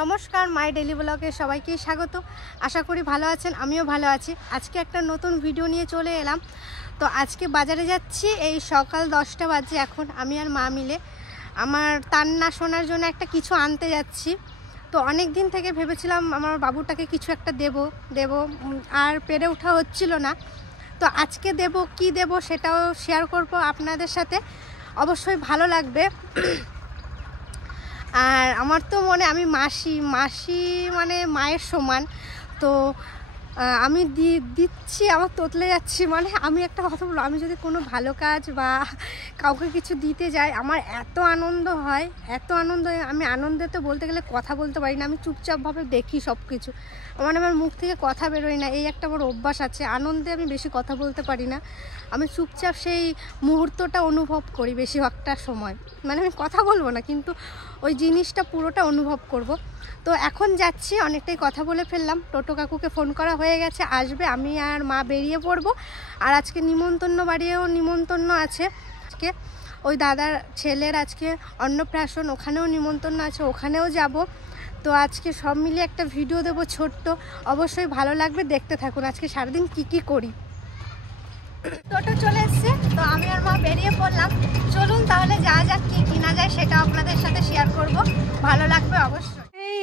নমস্কার, my daily ব্লগে সবাইকে স্বাগত। আশা করি ভালো আছেন, আমিও ভালো আছি। আজকে একটা নতুন ভিডিও নিয়ে চলে এলাম। তো আজকে বাজারে যাচ্ছি, এই সকাল 10টা বাজে এখন। আমি আর মা মিলে আমার তান্না শোনার জন্য একটা কিছু আনতে যাচ্ছি। তো অনেক দিন থেকে ভেবেছিলাম আমার বাবুটাকে কিছু একটা দেব, আর পেরে ওঠা হচ্ছিল না। তো আজকে দেব, কি দেব সেটাও শেয়ার করব আপনাদের সাথে, অবশ্যই ভালো লাগবে। আর আমার তো আমি মাসি মানে মায়ের সমান। তো আমি দিচ্ছি, আমার তোতলে যাচ্ছি। আমি একটা কথা বলবো, আমি যদি কোনো ভালো কাজ বা কাউকে কিছু দিতে যাই, আমার এত আনন্দ হয়, আমি আনন্দে তো বলতে গেলে কথা বলতে পারি না। আমি চুপচাপভাবে দেখি সব কিছু, আমার মুখ থেকে কথা বেরোয় না। এই একটা আমার অভ্যাস আছে, আনন্দে আমি বেশি কথা বলতে পারি না। আমি চুপচাপ সেই মুহূর্তটা অনুভব করি বেশিরভাগটা সময়। আমি কথা বলবো না, কিন্তু ওই জিনিসটা পুরোটা অনুভব করব। তো এখন যাচ্ছি, অনেকটাই কথা বলে ফেললাম। টোটো কাকুকে ফোন করা হয়ে গেছে, আসবে। আমি আর মা বেরিয়ে পড়বো। আর আজকে নিমন্ত্রণ আছে। আজকে ওই দাদার ছেলের আজকে অন্নপ্রাশন, ওখানেও নিমন্ত্রণ আছে, ওখানেও যাব। তো আজকে সব মিলিয়ে একটা ভিডিও দেবো ছোট্ট, অবশ্যই ভালো লাগবে, দেখতে থাকুন আজকে সারাদিন কি করি। টোটো চলে এসছে, তো আমি আর মা বেরিয়ে পড়লাম। চলুন তাহলে যা কি কিনা যায় সেটা আপনাদের সাথে শেয়ার করব, ভালো লাগবে অবশ্যই। এই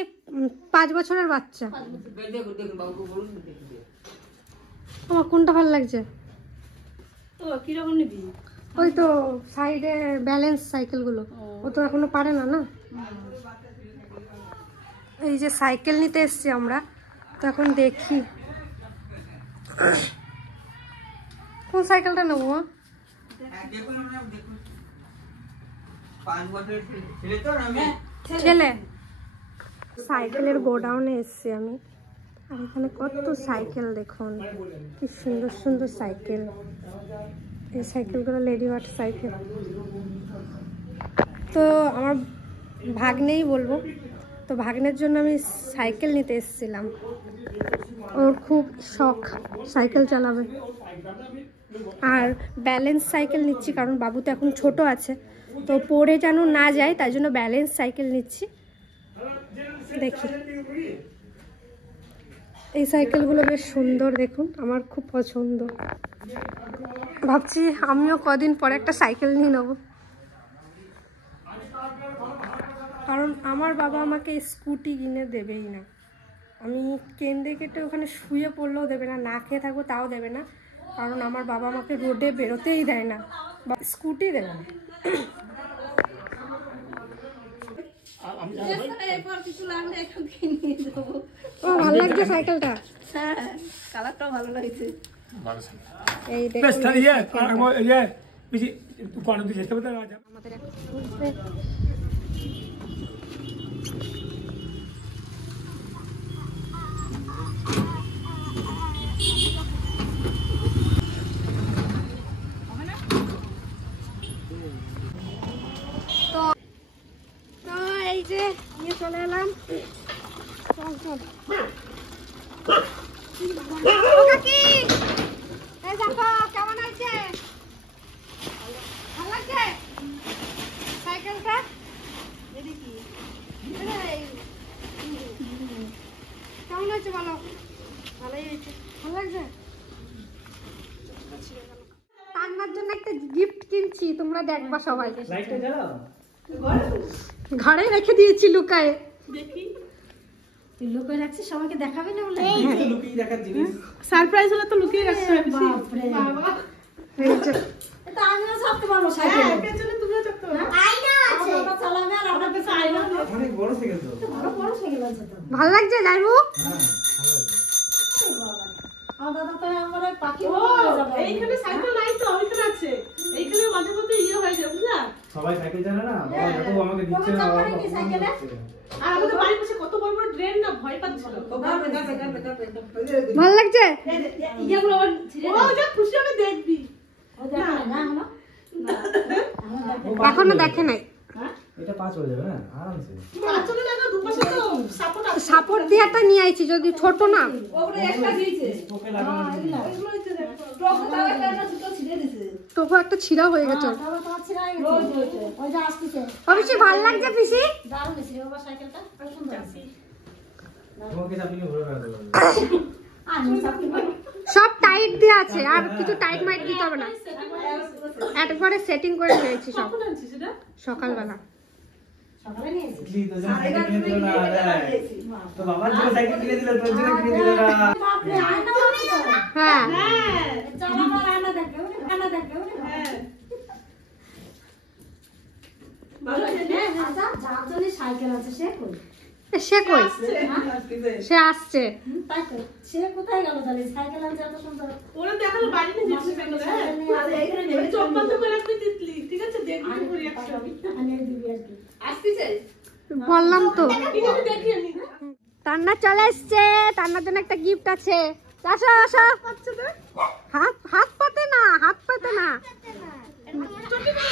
5 বছরের বাচ্চা, আমার কোনটা ভালো লাগছে? ওই তো সাইডে ব্যালেন্স সাইকেলগুলো, ও তো এখনো পারে না। এই যে সাইকেল নিতে এসছি আমরা, তো এখন দেখি কোন সাইকেলটা নেবো। ছেলে সাইকেলের গোডাউনে এসছি আমি, আর এখানে কত সাইকেল দেখুন, কি সুন্দর সাইকেল। এই সাইকেলগুলো লেডিবার্ড সাইকেল। তো আমার ভাগ্নেই বলবো, তো ভাগ্নের জন্য আমি সাইকেল নিতে এসেছিলাম। ওর খুব শখ সাইকেল চালাবে, আর ব্যালেন্স সাইকেল নিচ্ছি কারণ বাবু তো এখন ছোট আছে, তো পড়ে যেন না যায়, তাই জন্য ব্যালেন্স সাইকেল নিচ্ছি। দেখি এই সাইকেলগুলো বেশ সুন্দর, দেখুন আমার খুব পছন্দ। ভাবছি আমিও কদিন পরে একটা সাইকেল নিয়ে নেব, কারণ আমার বাবা আমাকে স্কুটি কিনে দেবেই না। আমি কেন্দ্রে কেটে ওখানে শুয়ে পড়লেও দেবে না, না খেয়ে থাকবো তাও দেবে না, কারণ আমার বাবা আমাকে রোডে বেরোতেই দেয় না, বা স্কুটি দেবে না। ভালো লাগছে সাইকেলটা, কালারটাও ভালো লাগছে। এই আমাদের এই যে নিয়ে চলে এলাম। কেমন আছে? ভালো লাগছে সাইকেলটা? কেমন হয়েছে বলো? ভালোই হয়েছে, ভালো লাগছে। তান্নার জন্য একটা গিফট কিনছি, তোমরা দেখবা সবাই। ঘরে রেখে দিয়েছি লুকায়ে, দেখি লুকিয়ে রাখছি, সবাইকে দেখাবে না বলে। লুকিয়ে রাখার জিনিস, সারপ্রাইজ হলে তো লুকিয়ে রাখতে হয়। বাপরে বাবা, এটা আমিও চাপতে পারবো সাইকেল। হ্যাঁ, পেছনে তুমিও চাপতে পারো। আয়না আছে, বাবা চালাবে, আর আপনার কাছে আয়না অনেক বড় সাইকেল তো। বড় সাইকেল আছে তো, ভালো লাগছে যাইবো। হ্যাঁ ভালো লাগছে। আরে বাবা, আমার দাদা তো আমার পাখি হয়ে যাবে। এইখানে সাইকেল নাই তো, ওইখানে আছে। এইখানে মাঝে মধ্যে হয়ে যায়, বুঝলা? সবাই সাইকেল চালায় না, বাবা দেখো আমাকে দিচ্ছে না, বাবা সাইকেলে। আর আমাদের বাড়ির পাশে কত বড় বড় ড্রেন না, ভয় পাচ্ছিল। ভালো লাগছে ইগুলো, ও যা খুশি হবে দেখবি। ও দেখে না হলো, এখনো দেখে নাই। এটা 5 হয়ে যাবে না আরামসে। 5 চলে লাগা, দুপাশে তো সাপোর্ট দিয়াটা নিয়ে আইছি, যদি ছোট না ওগুলো এক্সট্রা দিয়েছে। ওকে লাগানো এগুলো হইছে, দেখো টক দাও একটা ছোট ছিড়ে দিয়েছে। তবু একটা ছিঁড়া হয়ে গেছে। অবশ্যই ভালো লাগছে পিসি। সব টাইট দিয়ে আছে, আর কিছু টাইট মাইট দিতে হবে না, একবারে সেটিং করে নিয়েছি সব সকালবেলা। হ্যাঁ সে কই, সে আসছে। সে কোথায় গেল তাহলে? সাইকেল আনছে এত সুন্দর। ওরা দেখালো বাড়ি নিয়ে যাচ্ছে সাইকেল। হ্যাঁ চোখ বন্ধ করে রাখবি তিতলি, ঠিক আছে? দেখবি কি রিঅ্যাকশন। আমি দিবি আর কি। আসতে চাই বললাম তো। কিন্তু দেখিয়ে নি। তান্না চলে এসছে, তান্নার জন্য একটা গিফট আছে। আসো আসো। হাত হাত পাতে না, হাত পাতে না। চটি খোলো,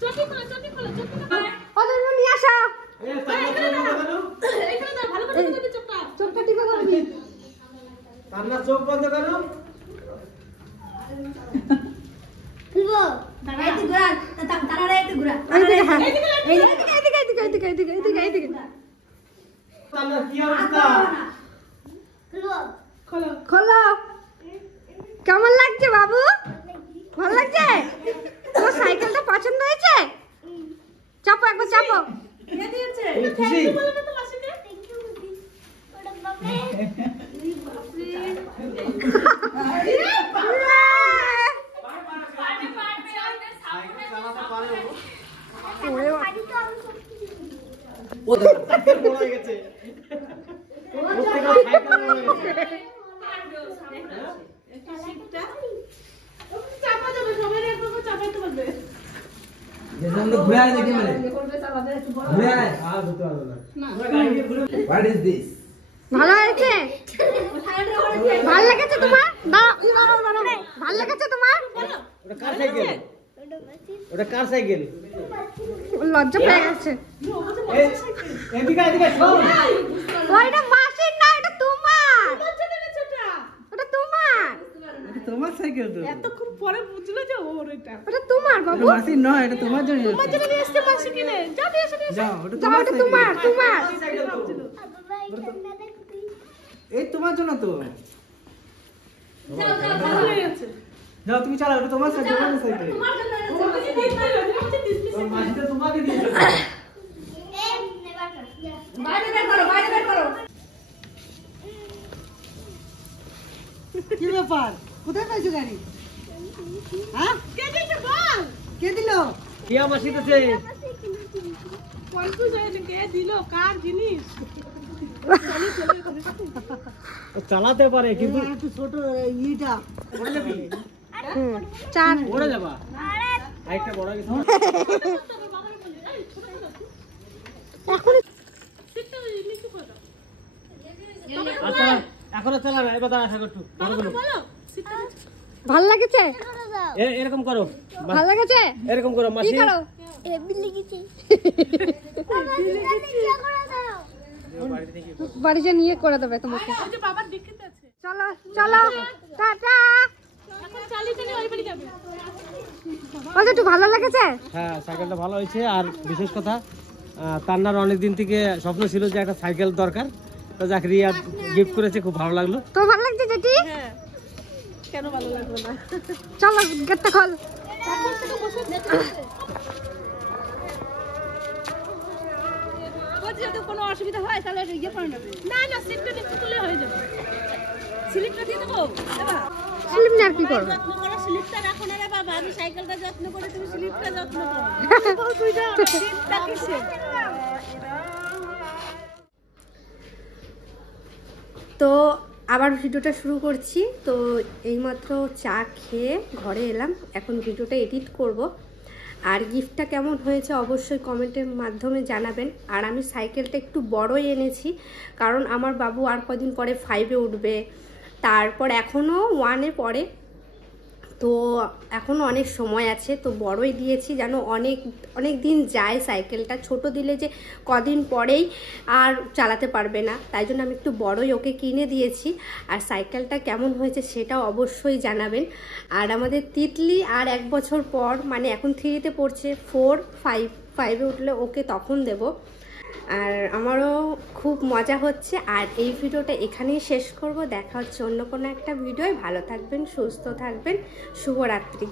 চটি খোলো, চটি খোলো, চটি খোলো। ওদের নিয়ে আসো। এখানে দাও, ভালো করে দিবি চোখটা। চোখটা টিপে দাও। তান্না চোখ বন্ধ করো। খুলবো। দাঁড়া একটু ঘোরা, দাঁড়া একটু ঘোরা। এইদিকে। তান্না কি অবস্থা? খুলবো। খোলো। খোলো। কেমন লাগছে বাবু? ভালো লাগছে? তোমার সাইকেলটা পছন্দ হয়েছে? চাপো একবার, চাপো। কে দিয়েছে? খুশি? বলো না তো মাসিকে। ও সাইকেল বড় হয়ে গেছে। চাপা যাবে, সবাই একবার করে চাপাইতে পারবে। ঘুরে আয় দেখি মানে। ঘুরে আয়। আর ধরতে পারবো না। What is this? ভালো হয়েছে? ভালো লেগেছে তোমার? ভালো লেগেছে তোমার? ওটা কার সাইকেল? ওটা কার সাইকেল? লজ্জা পেয়ে গেছে। এদিকে শোন। ওইটা মাসির না, এটা তোমার। ওটা তোমার। তোমার সাইকেল তো। এতক্ষণ পরে বুঝলো যে ওর এটা। ওটা তোমার বাবু। মাসির নয়, এটা তোমার জন্য। তোমার জন্য নিয়ে এসছে মাসি কিনে। যাও নিয়ে এসো, নিয়ে এসো। যাও, ওটা যাও, তোমার ওটা সাইকেল। তোমার। এই তোমার জন্য তো। ভালো হয়ে গেছে। যাও তুমি চালাও, ওটা তোমার সাইকেল, তোমার সাইকেল। ওকে দিতে পারো, ওকে দিতে পারো। মাসিটা তোমাকে দিয়েছে। বাইরে বের করো, বাইরে বের করো। কি ব্যাপার? কোথায় পাইছো গাড়ি? হ্যাঁ, কে দিয়েছে বল? কে দিলো? কি আমার শিখেছে? কনফিউজ হয়ে গেছে, কে দিল, কার জিনিস? ও চালাতে পারে কিন্তু একটু ছোট ইটা। পড়ে যাবি। চার। পড়ে যাবা। আরেকটা বড় কিছু। এখন আচ্ছা এখনো চালা না, এবার দাঁড়া থাকো একটু। বড় করো। বলো। ভালো লাগেছে? এরকম করো। ভালো লেগেছে? এরকম করো কি মাসি। করো? বাড়িতে নিয়ে করে দেবে তোমাকে। ওই যে বাবার দীক্ষিতে আছে। চলো চলো, টাটা। এখন চালিয়ে চালিয়ে ওই বাড়ি যাবে। ওই যে একটু ভালো লেগেছে? হ্যাঁ সাইকেলটা ভালো হয়েছে। আর বিশেষ কথা তান্নার অনেকদিন থেকে স্বপ্ন ছিল যে একটা সাইকেল দরকার, তো যাক রিয়া গিফট করেছে, খুব ভালো লাগলো। তো ভালো লাগছে যেটি? হ্যাঁ। কেন ভালো লাগলো না? চলো গেটটা খোল। যদি কোনো অসুবিধা হয় তাহলে ইয়ে করে নেবে। না না, সিটটা নিচে তুলে হয়ে যাবে। স্লিপটা দিয়ে দেবো। স্লিপ নিয়ে আর কি করবে? যত্ন করে স্লিপটা রাখো না রে বাবা, আমি সাইকেলটা যত্ন করে তুমি স্লিপটা যত্ন করো। চিন্তা কিসে? তো আবার ভিডিওটা শুরু করছি। তো এইমাত্র চা খেয়ে ঘরে এলাম, এখন ভিডিওটা এডিট করব। আর গিফটটা কেমন হয়েছে অবশ্যই কমেন্টের মাধ্যমে জানাবেন। আর আমি সাইকেলটা একটু বড়ই এনেছি, কারণ আমার বাবু আর কদিন পরে 5-এ উঠবে, তারপর এখনও 1-এ পড়ে। তো এখনও অনেক সময় আছে, তো বড়ই দিয়েছি যেন অনেক অনেক দিন যায় সাইকেলটা। ছোট দিলে যে কদিন পরেই আর চালাতে পারবে না, তাই জন্য আমি একটু বড়ই ওকে কিনে দিয়েছি। আর সাইকেলটা কেমন হয়েছে সেটাও অবশ্যই জানাবেন। আর আমাদের তিতলি আর 1 বছর পর, মানে এখন 3তে পড়ছে, 4, 5-5-এ উঠলে ওকে তখন দেব। আর আমারও খুব মজা হচ্ছে। আর এই ভিডিওটা এখানেই শেষ করব। দেখা হচ্ছে অন্য কোনো একটা ভিডিওয়। ভালো থাকবেন, সুস্থ থাকবেন, শুভরাত্রি।